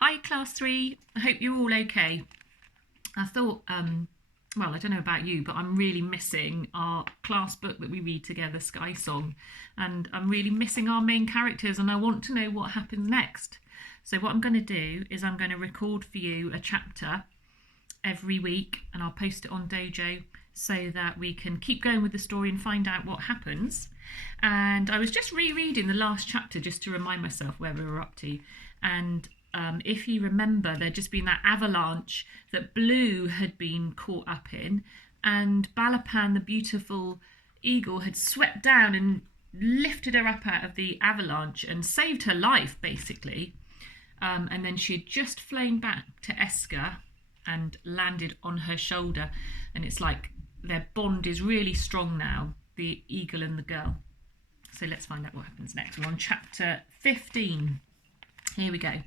Hi, Class 3. I hope you're all okay. I thought, well, I don't know about you, but I'm really missing our class book that we read together, Sky Song, and I'm really missing our main characters, and I want to know what happens next. So, what I'm going to do is I'm going to record for you a chapter every week, and I'll post it on Dojo so that we can keep going with the story and find out what happens. And I was just rereading the last chapter just to remind myself where we were up to. And if you remember, there'd just been that avalanche that Blue had been caught up in, and Balapan, the beautiful eagle, had swept down and lifted her up out of the avalanche and saved her life, basically. And then she had just flown back to Esker and landed on her shoulder. And it's like their bond is really strong now, the eagle and the girl. So let's find out what happens next. We're on chapter 15. Here we go.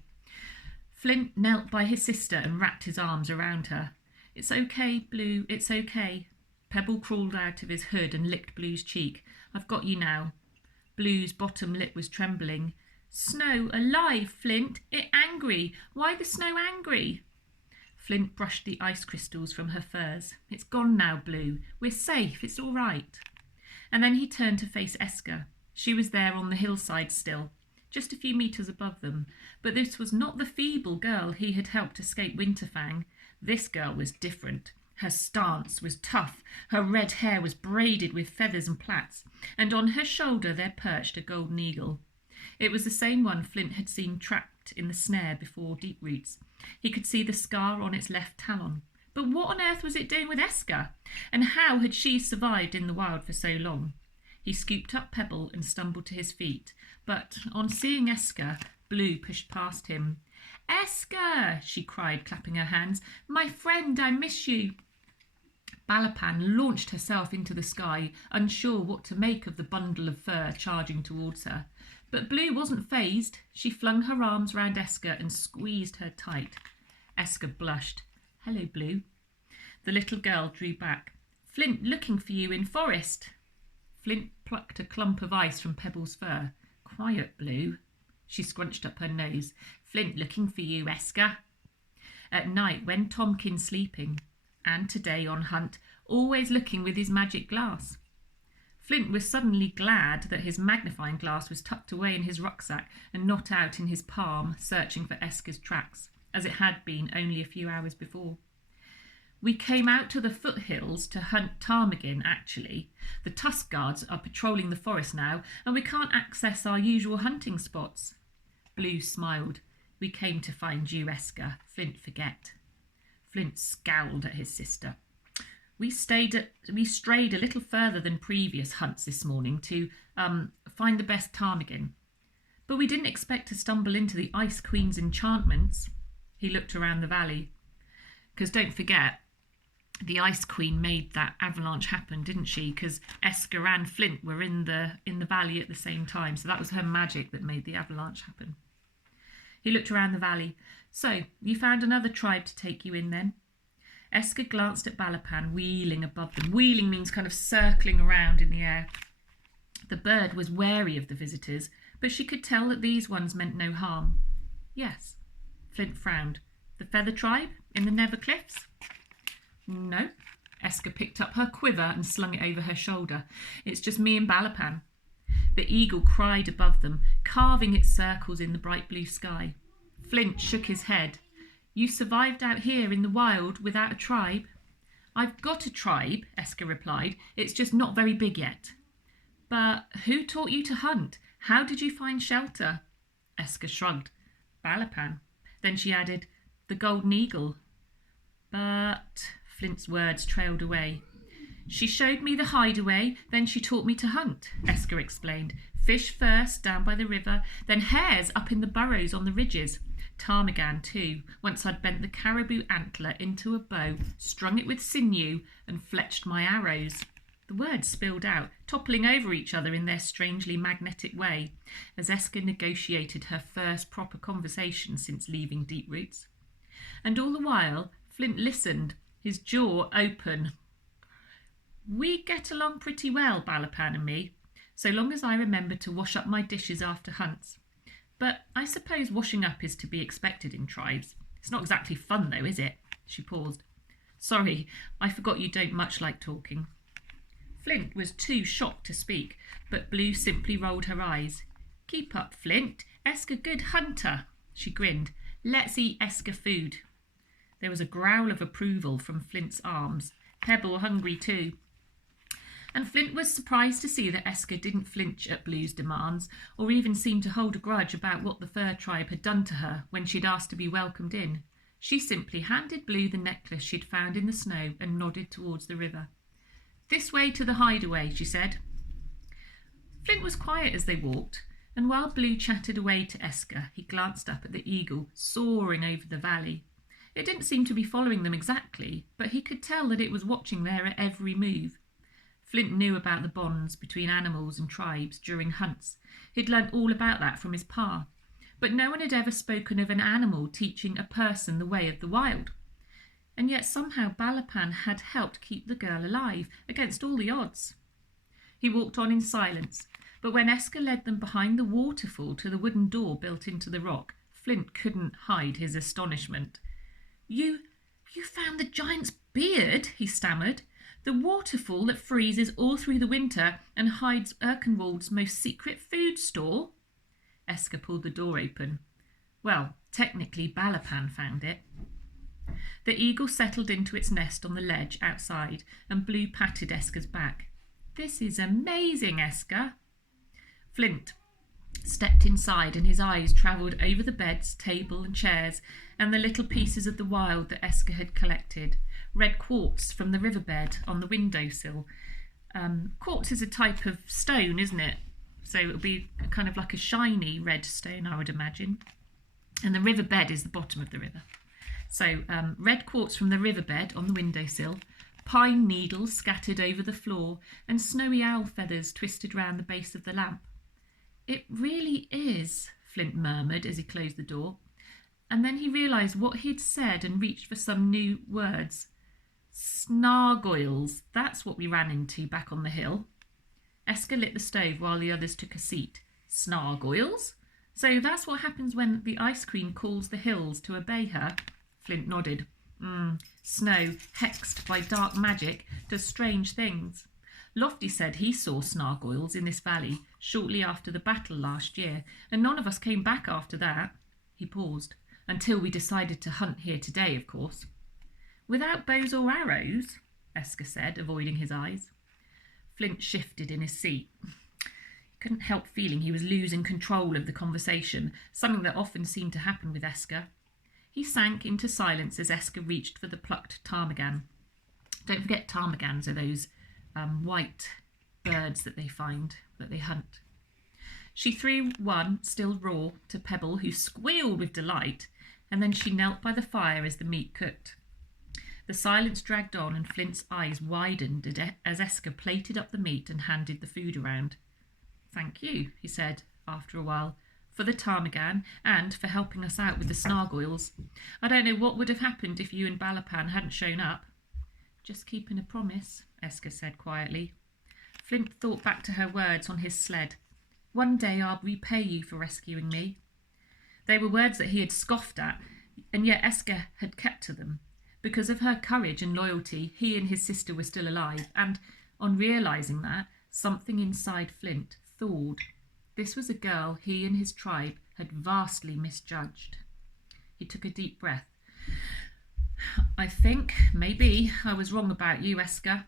Flint knelt by his sister and wrapped his arms around her. "It's okay, Blue, it's okay." Pebble crawled out of his hood and licked Blue's cheek. "I've got you now." Blue's bottom lip was trembling. "Snow alive, Flint. It angry. Why the snow angry?" Flint brushed the ice crystals from her furs. "It's gone now, Blue. We're safe. It's all right." And then he turned to face Esker. She was there on the hillside still, just a few metres above them. But this was not the feeble girl he had helped escape Winterfang. This girl was different. Her stance was tough. Her red hair was braided with feathers and plaits, and on her shoulder there perched a golden eagle. It was the same one Flint had seen trapped in the snare before Deep Roots. He could see the scar on its left talon. But what on earth was it doing with Esker? And how had she survived in the wild for so long? He scooped up Pebble and stumbled to his feet, but on seeing Esker, Blue pushed past him. "Esker!" she cried, clapping her hands. "My friend, I miss you." Balapan launched herself into the sky, unsure what to make of the bundle of fur charging towards her. But Blue wasn't fazed. She flung her arms round Esker and squeezed her tight. Esker blushed. "Hello, Blue." The little girl drew back. "Flint looking for you in forest." Flint plucked a clump of ice from Pebble's fur. "Quiet, Blue." She scrunched up her nose. "Flint looking for you, Esker." At night, when Tomkin's sleeping, and today on hunt, always looking with his magic glass. Flint was suddenly glad that his magnifying glass was tucked away in his rucksack and not out in his palm, searching for Esker's tracks, as it had been only a few hours before. "We came out to the foothills to hunt ptarmigan, actually. The tusk guards are patrolling the forest now, and we can't access our usual hunting spots." Blue smiled. "We came to find you, Esker. Flint forget." Flint scowled at his sister. We strayed a little further than previous hunts this morning to find the best ptarmigan. But we didn't expect to stumble into the Ice Queen's enchantments." He looked around the valley. "Because don't forget, the Ice Queen made that avalanche happen, didn't she? Because Esker and Flint were in the valley at the same time. So that was her magic that made the avalanche happen." He looked around the valley. "So, you found another tribe to take you in then?" Esker glanced at Balapan, wheeling above them. Wheeling means kind of circling around in the air. The bird was wary of the visitors, but she could tell that these ones meant no harm. "Yes." Flint frowned. "The Feather Tribe in the Never Cliffs?" "No." Esker picked up her quiver and slung it over her shoulder. "It's just me and Balapan." The eagle cried above them, carving its circles in the bright blue sky. Flint shook his head. "You survived out here in the wild without a tribe?" "I've got a tribe," Esker replied. "It's just not very big yet." "But who taught you to hunt? How did you find shelter?" Esker shrugged. "Balapan." Then she added, "The golden eagle." "But..." Flint's words trailed away. "She showed me the hideaway, then she taught me to hunt," Esker explained. "Fish first, down by the river, then hares up in the burrows on the ridges. Ptarmigan too. Once I'd bent the caribou antler into a bow, strung it with sinew, and fletched my arrows." The words spilled out, toppling over each other in their strangely magnetic way, as Esker negotiated her first proper conversation since leaving Deep Roots. And all the while, Flint listened, his jaw open. "We get along pretty well, Balapan and me, so long as I remember to wash up my dishes after hunts. But I suppose washing up is to be expected in tribes. It's not exactly fun though, is it? She paused. Sorry, I forgot you don't much like talking. Flint was too shocked to speak, but Blue simply rolled her eyes. Keep up, Flint. Esker good hunter. She grinned. Let's eat Esker food. There was a growl of approval from Flint's arms. Pebble hungry too. And Flint was surprised to see that Esker didn't flinch at Blue's demands, or even seem to hold a grudge about what the fur tribe had done to her when she'd asked to be welcomed in. She simply handed Blue the necklace she'd found in the snow and nodded towards the river. This way to the hideaway, she said. Flint was quiet as they walked, and while Blue chatted away to Esker, he glanced up at the eagle soaring over the valley. It didn't seem to be following them exactly, but he could tell that it was watching their every move. Flint knew about the bonds between animals and tribes during hunts. He'd learnt all about that from his pa. But no one had ever spoken of an animal teaching a person the way of the wild. And yet somehow Balapan had helped keep the girl alive, against all the odds. He walked on in silence, but when Esker led them behind the waterfall to the wooden door built into the rock, Flint couldn't hide his astonishment. You found the giant's beard, he stammered. The waterfall that freezes all through the winter and hides Erkenwald's most secret food store? Esker pulled the door open. Well, technically Balapan found it. The eagle settled into its nest on the ledge outside, and Blue patted Esker's back. This is amazing, Esker. Flint stepped inside, and his eyes travelled over the beds, table and chairs, and the little pieces of the wild that Esker had collected. Red quartz from the riverbed on the windowsill. Quartz is a type of stone, isn't it? So it would be kind of like a shiny red stone, I would imagine. And the riverbed is the bottom of the river. So red quartz from the riverbed on the windowsill, pine needles scattered over the floor, and snowy owl feathers twisted round the base of the lamp. It really is, Flint murmured as he closed the door. And then he realised what he'd said and reached for some new words. Snargoyles, that's what we ran into back on the hill. Esker lit the stove while the others took a seat. Snargoyles? So that's what happens when the ice queen calls the hills to obey her? Flint nodded. Snow, hexed by dark magic, does strange things. Lofty said he saw Snargoyles in this valley shortly after the battle last year, and none of us came back after that. He paused. Until we decided to hunt here today, of course. Without bows or arrows? Esker said, avoiding his eyes. Flint shifted in his seat. He couldn't help feeling he was losing control of the conversation, something that often seemed to happen with Esker. He sank into silence as Esker reached for the plucked ptarmigan. Don't forget ptarmigans are those white birds that they hunt. She threw one, still raw, to Pebble, who squealed with delight, and then she knelt by the fire as the meat cooked. The silence dragged on, and Flint's eyes widened as Esker plated up the meat and handed the food around. Thank you, he said after a while, for the ptarmigan and for helping us out with the Snargoyles. I don't know what would have happened if you and Balapan hadn't shown up. Just keeping a promise, Esker said quietly. Flint thought back to her words on his sled. One day I'll repay you for rescuing me. They were words that he had scoffed at, and yet Esker had kept to them. Because of her courage and loyalty, he and his sister were still alive, and on realising that, something inside Flint thawed. This was a girl he and his tribe had vastly misjudged. He took a deep breath. I think, maybe, I was wrong about you, Esker.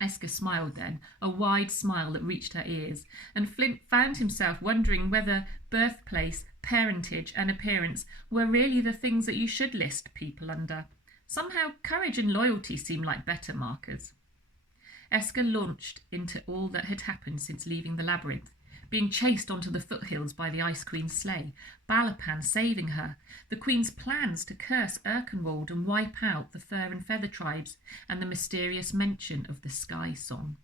Esker smiled then, a wide smile that reached her ears, and Flint found himself wondering whether birthplace, parentage and appearance were really the things that you should list people under. Somehow courage and loyalty seemed like better markers. Esker launched into all that had happened since leaving the labyrinth, being chased onto the foothills by the Ice Queen's sleigh, Balapan saving her, the Queen's plans to curse Erkenwald and wipe out the fur and feather tribes, and the mysterious mention of the Sky Song.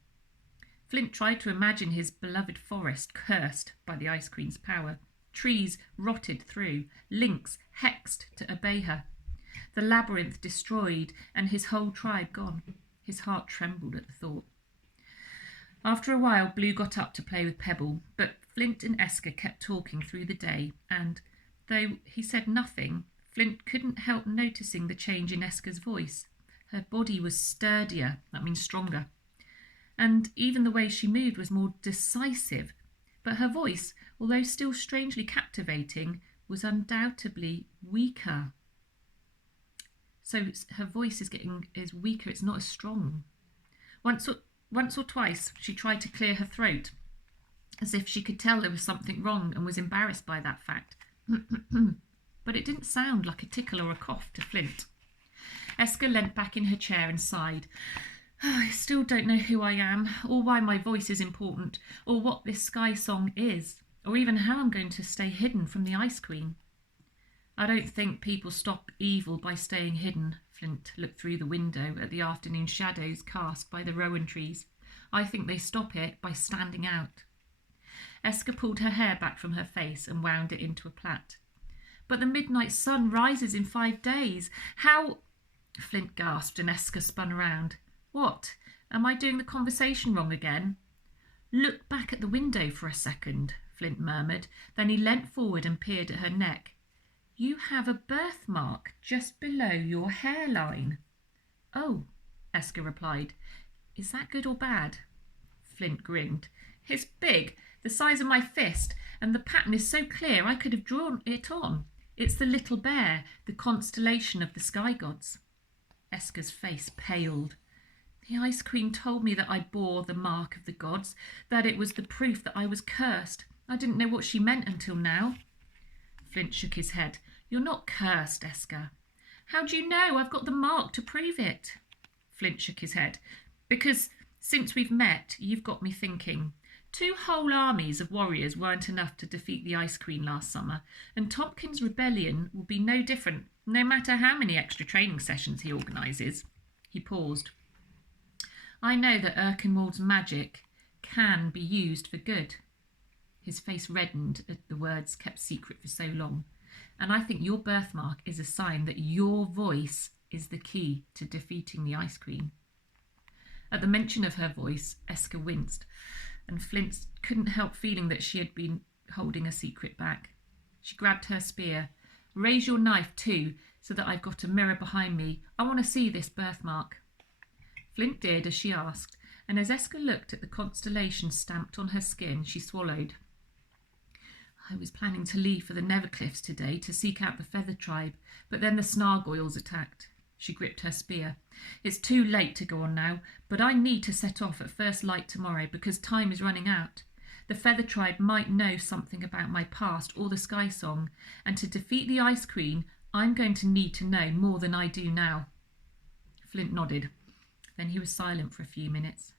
Flint tried to imagine his beloved forest cursed by the Ice Queen's power, trees rotted through, lynx hexed to obey her, the labyrinth destroyed and his whole tribe gone. His heart trembled at the thought. After a while, Blue got up to play with Pebble, but Flint and Esker kept talking through the day, and though he said nothing, Flint couldn't help noticing the change in Esker's voice. Her body was sturdier, that means stronger, and even the way she moved was more decisive. But her voice, although still strangely captivating, was undoubtedly weaker. So her voice is weaker, it's not as strong. Once or twice she tried to clear her throat, as if she could tell there was something wrong and was embarrassed by that fact. But it didn't sound like a tickle or a cough to Flint. Esker leant back in her chair and sighed. I still don't know who I am, or why my voice is important, or what this sky song is, or even how I'm going to stay hidden from the Ice Queen. I don't think people stop evil by staying hidden. Flint looked through the window at the afternoon shadows cast by the rowan trees. I think they stop it by standing out. Esker pulled her hair back from her face and wound it into a plait. But the midnight sun rises in 5 days. How... Flint gasped and Esker spun around. What? Am I doing the conversation wrong again? Look back at the window for a second, Flint murmured. Then he leant forward and peered at her neck. You have a birthmark just below your hairline. Oh, Esker replied. Is that good or bad? Flint grinned. It's big, the size of my fist, and the pattern is so clear I could have drawn it on. It's the little bear, the constellation of the sky gods. Esker's face paled. The Ice Queen told me that I bore the mark of the gods, that it was the proof that I was cursed. I didn't know what she meant until now. Flint shook his head. You're not cursed, Esker. How do you know? I've got the mark to prove it. Flint shook his head. Because since we've met, you've got me thinking. 2 whole armies of warriors weren't enough to defeat the Ice Queen last summer, and Tompkins' rebellion will be no different, no matter how many extra training sessions he organises. He paused. I know that Erkenwald's magic can be used for good. His face reddened at the words kept secret for so long. And I think your birthmark is a sign that your voice is the key to defeating the Ice Queen. At the mention of her voice, Esker winced, and Flint couldn't help feeling that she had been holding a secret back. She grabbed her spear. Raise your knife too, so that I've got a mirror behind me. I want to see this birthmark. Flint did as she asked, and as Esker looked at the constellation stamped on her skin, she swallowed. I was planning to leave for the Nevercliffs today to seek out the Feather Tribe, but then the Snargoyles attacked. She gripped her spear. It's too late to go on now, but I need to set off at first light tomorrow because time is running out. The Feather Tribe might know something about my past or the Sky Song, and to defeat the Ice Queen, I'm going to need to know more than I do now. Flint nodded. Then he was silent for a few minutes.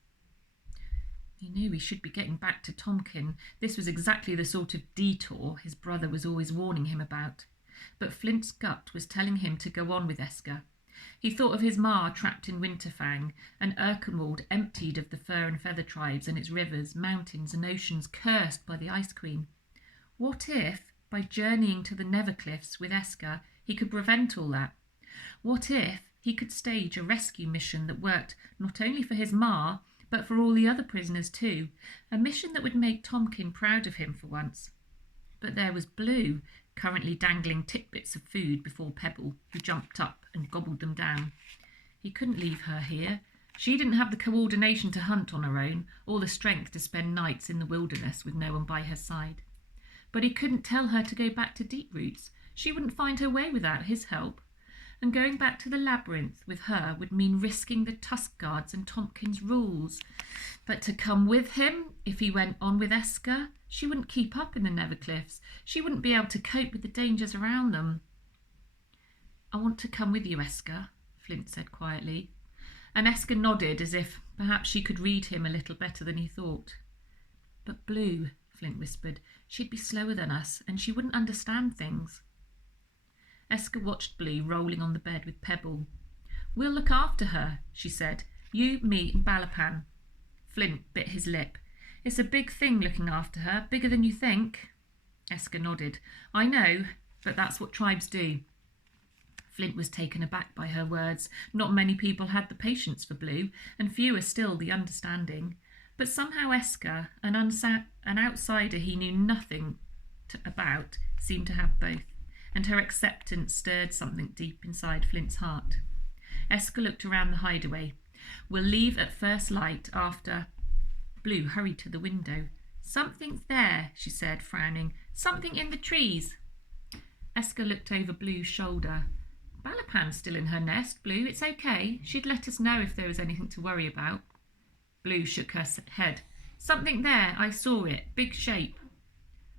He knew he should be getting back to Tomkin. This was exactly the sort of detour his brother was always warning him about. But Flint's gut was telling him to go on with Esker. He thought of his ma trapped in Winterfang, and Erkenwald emptied of the fur and feather tribes and its rivers, mountains and oceans cursed by the Ice Queen. What if, by journeying to the Nevercliffs with Esker, he could prevent all that? What if he could stage a rescue mission that worked not only for his ma, but for all the other prisoners too, a mission that would make Tomkin proud of him for once? But there was Blue, currently dangling tidbits of food before Pebble, who jumped up and gobbled them down. He couldn't leave her here. She didn't have the coordination to hunt on her own, or the strength to spend nights in the wilderness with no one by her side. But he couldn't tell her to go back to Deeproots. She wouldn't find her way without his help. And going back to the labyrinth with her would mean risking the Tusk Guards and Tompkins' rules. But to come with him, if he went on with Esker, she wouldn't keep up in the Nevercliffs. She wouldn't be able to cope with the dangers around them. I want to come with you, Esker, Flint said quietly. And Esker nodded as if perhaps she could read him a little better than he thought. But Blue, Flint whispered, she'd be slower than us and she wouldn't understand things. Esker watched Blue rolling on the bed with Pebble. We'll look after her, she said. You, me and Balapan. Flint bit his lip. It's a big thing looking after her, bigger than you think. Esker nodded. I know, but that's what tribes do. Flint was taken aback by her words. Not many people had the patience for Blue, and fewer still the understanding. But somehow Esker, an outsider he knew nothing about, seemed to have both, and her acceptance stirred something deep inside Flint's heart. Esker looked around the hideaway. We'll leave at first light after... Blue hurried to the window. Something's there, she said, frowning. Something in the trees. Esker looked over Blue's shoulder. Balapan's still in her nest, Blue. It's okay. She'd let us know if there was anything to worry about. Blue shook her head. Something there. I saw it. Big shape.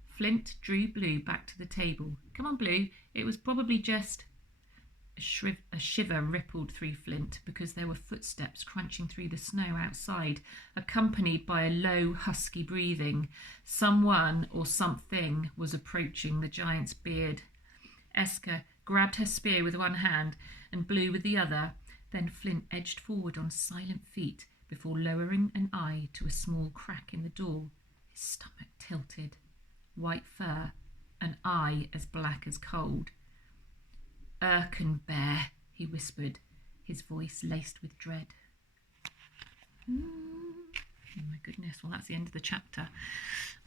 Flint drew Blue back to the table. Come on, Blue. It was probably just... A shiver rippled through Flint because there were footsteps crunching through the snow outside, accompanied by a low, husky breathing. Someone or something was approaching the giant's beard. Esker grabbed her spear with one hand and Blue with the other. Then Flint edged forward on silent feet before lowering an eye to a small crack in the door. His stomach tilted. White fur, an eye as black as cold. Erkenbear, he whispered, his voice laced with dread. Oh my goodness, well that's the end of the chapter.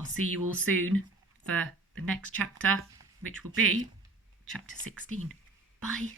I'll see you all soon for the next chapter, which will be chapter 16. Bye.